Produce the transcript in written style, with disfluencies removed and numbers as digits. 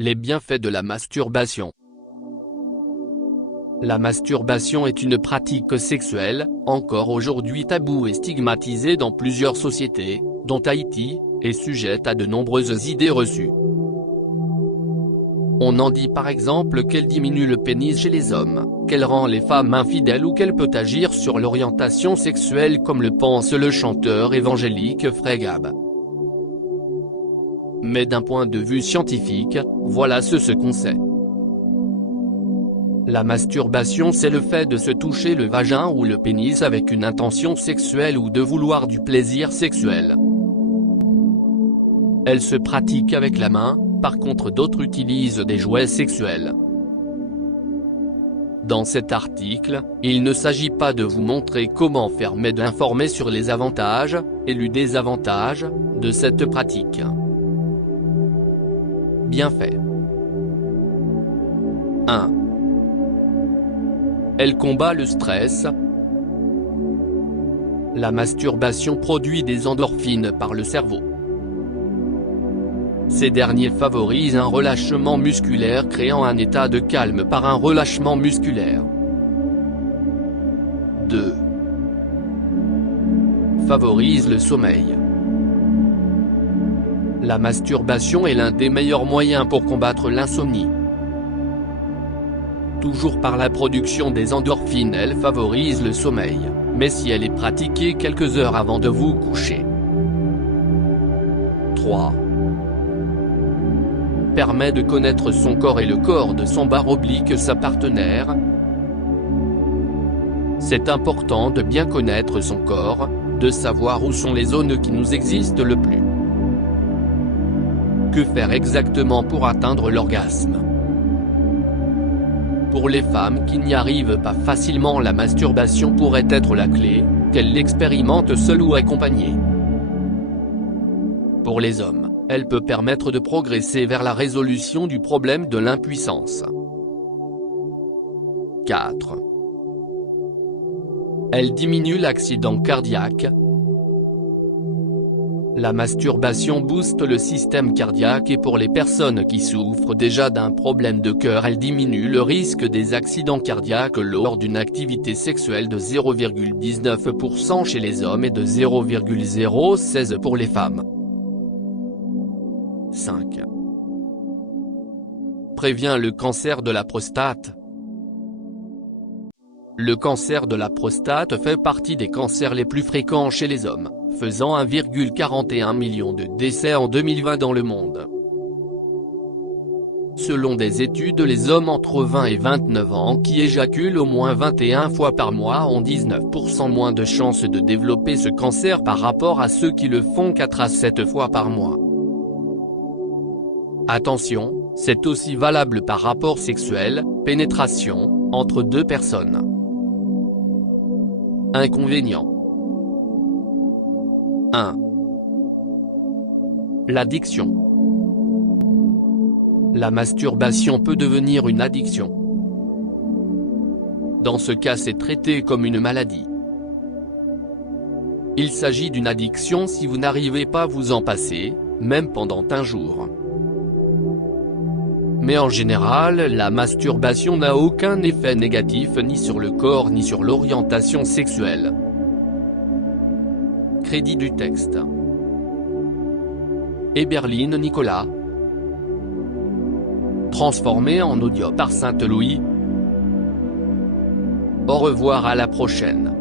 Les bienfaits de la masturbation. La masturbation est une pratique sexuelle, encore aujourd'hui taboue et stigmatisée dans plusieurs sociétés, dont Haïti, et sujette à de nombreuses idées reçues. On en dit par exemple qu'elle diminue le pénis chez les hommes, qu'elle rend les femmes infidèles ou qu'elle peut agir sur l'orientation sexuelle comme le pense le chanteur évangélique Frère Gab. Mais d'un point de vue scientifique, voilà ce qu'on sait. La masturbation, c'est le fait de se toucher le vagin ou le pénis avec une intention sexuelle ou de vouloir du plaisir sexuel. Elle se pratique avec la main, par contre d'autres utilisent des jouets sexuels. Dans cet article, il ne s'agit pas de vous montrer comment faire mais d'informer sur les avantages, et les désavantages, de cette pratique. Bienfaits. 1. Elle combat le stress. La masturbation produit des endorphines par le cerveau. Ces derniers favorisent un relâchement musculaire créant un état de calme par un relâchement musculaire. 2. Favorise le sommeil. La masturbation est l'un des meilleurs moyens pour combattre l'insomnie. Toujours par la production des endorphines, elle favorise le sommeil, mais si elle est pratiquée quelques heures avant de vous coucher. 3. Permet de connaître son corps et le corps de son sa partenaire. C'est important de bien connaître son corps, de savoir où sont les zones qui nous existent le plus. Que faire exactement pour atteindre l'orgasme? Pour les femmes qui n'y arrivent pas facilement, la masturbation pourrait être la clé, qu'elles l'expérimentent seules ou accompagnées. Pour les hommes, elle peut permettre de progresser vers la résolution du problème de l'impuissance. 4. Elle diminue l'accident cardiaque. La masturbation booste le système cardiaque et pour les personnes qui souffrent déjà d'un problème de cœur, elle diminue le risque des accidents cardiaques lors d'une activité sexuelle de 0,19% chez les hommes et de 0,016% pour les femmes. 5. Prévient le cancer de la prostate. Le cancer de la prostate fait partie des cancers les plus fréquents chez les hommes, faisant 1,41 million de décès en 2020 dans le monde. Selon des études, les hommes entre 20 et 29 ans qui éjaculent au moins 21 fois par mois ont 19% moins de chances de développer ce cancer par rapport à ceux qui le font 4 à 7 fois par mois. Attention, c'est aussi valable par rapport sexuel, pénétration, entre deux personnes. Inconvénients. 1. L'addiction. La masturbation peut devenir une addiction. Dans ce cas, c'est traité comme une maladie. Il s'agit d'une addiction si vous n'arrivez pas à vous en passer, même pendant un jour. Mais en général, la masturbation n'a aucun effet négatif ni sur le corps ni sur l'orientation sexuelle. Crédit du texte. Eberline Nicolas. Transformé en audio par Saint-Louis. Au revoir, à la prochaine.